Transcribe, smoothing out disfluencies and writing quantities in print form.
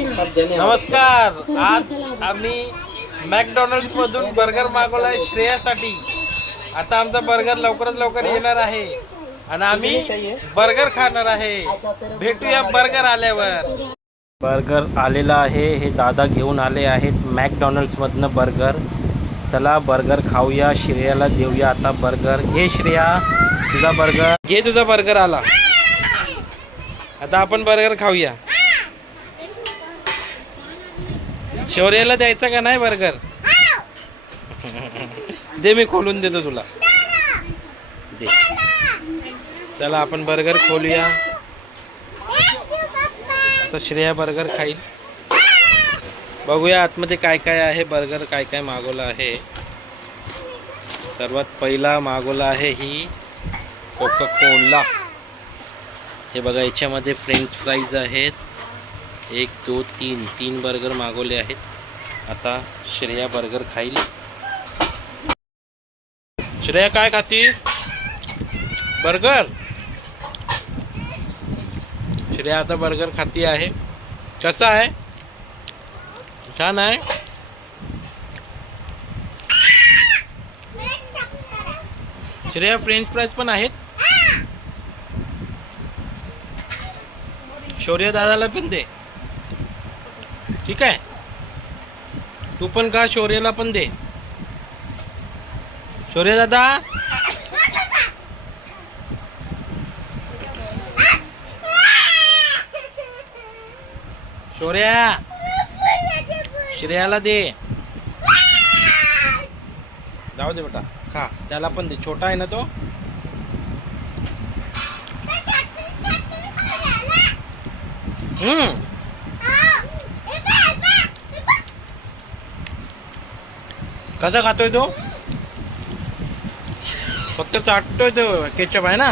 नमस्कार. आज आम्ही मॅकडॉनल्ड्स मधून बर्गर मागवलाय श्रेयासाठी. आता आमचा बर्गर लवकरात लवकर येणार आहे आणि आम्ही बर्गर खाणार आहे. भेटूया बर्गर आल्यावर. बर्गर आलेला आहे. हे दादा घेऊन आले आहेत मॅकडॉनल्ड्स मधनं बर्गर. चला बर्गर खाऊया. श्रेयाला देऊया आता बर्गर. घे श्रेया तुझा बर्गर. घे तुझा बर्गर आला. आता आपण बर्गर खाऊया. शौर्याला द्यायचा का नाही बर्गर? दे मी खोलून देतो तुला. दे. चला आपण बर्गर खोलूया. आता श्रेया बर्गर खाईल. बघूया आतमध्ये काय काय आहे. बर्गर काय काय मागवलं आहे. सर्वात पहिला मागवला आहे ही कोका कोला. हे बघा याच्यामध्ये फ्रेंच फ्राईज आहेत. 1 2 3 बर्गर मागवले आहेत. आता श्रेया बर्गर खाईल. श्रेया काय खातीस? बर्गर. श्रेया आता बर्गर खाती आहे. कसा आहे? छान आहे. श्रेया फ्रेंच फ्राईज पण आहेत. शौर्य दादाला पण दे. ठीक आहे. तू पण खा. शौर्याला पण दे. शौर्य दादा शौर्या श्रेयाला दे. जाऊ दे बेटा खा. त्याला पण दे. छोटा आहे ना तो. कसा खातोय तो? फक्त चाटतोय तो. केचप आहे ना.